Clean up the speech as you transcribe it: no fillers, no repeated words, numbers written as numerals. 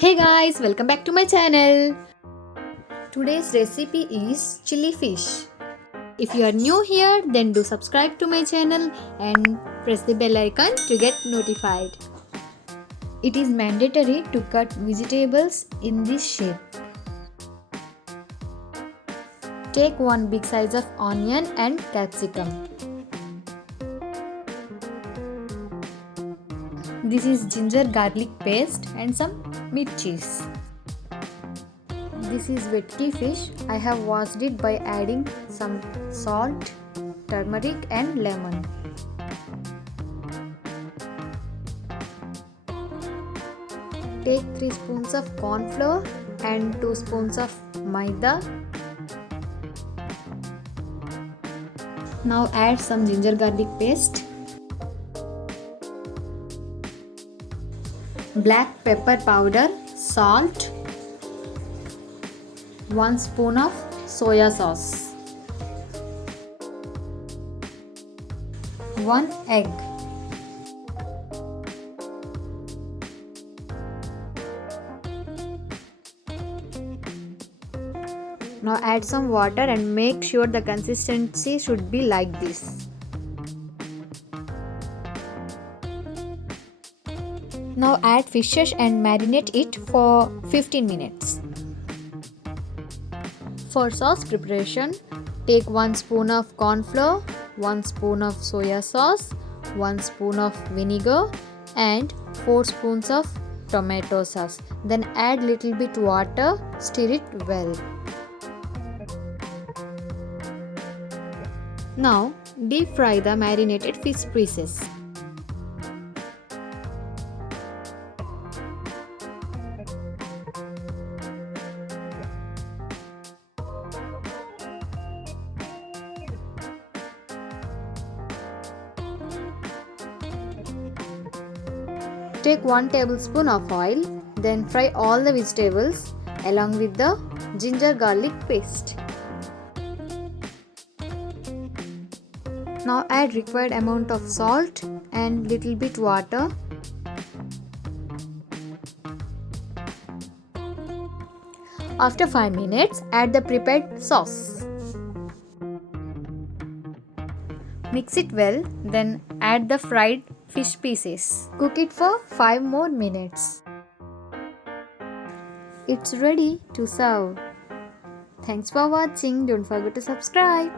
Hey guys, welcome back to my channel. Today's recipe is chili fish. If you are new here, then do subscribe to my channel and press the bell icon to get notified. It is mandatory to cut vegetables in this shape. Take one big size of onion and capsicum. This is ginger garlic paste and some meat cheese. This is vetki fish. I have washed it by adding some salt, turmeric and lemon. Take 3 spoons of corn flour and 2 spoons of maida. Now add some ginger garlic paste, black pepper powder, salt, 1 spoon of soya sauce, 1 egg, now add some water and make sure the consistency should be like this. Now add fishes and marinate it for 15 minutes. For sauce preparation, take 1 spoon of corn flour, 1 spoon of soya sauce, 1 spoon of vinegar and 4 spoons of tomato sauce. Then add little bit water, stir it well. Now deep fry the marinated fish pieces. Take 1 tablespoon of oil, then fry all the vegetables along with the ginger garlic paste. Now add required amount of salt and little bit water. After 5 minutes, add the prepared sauce. Mix it well, then add the fried fish pieces. Cook it for 5 more minutes. It's ready to serve. Thanks for watching. Don't forget to subscribe.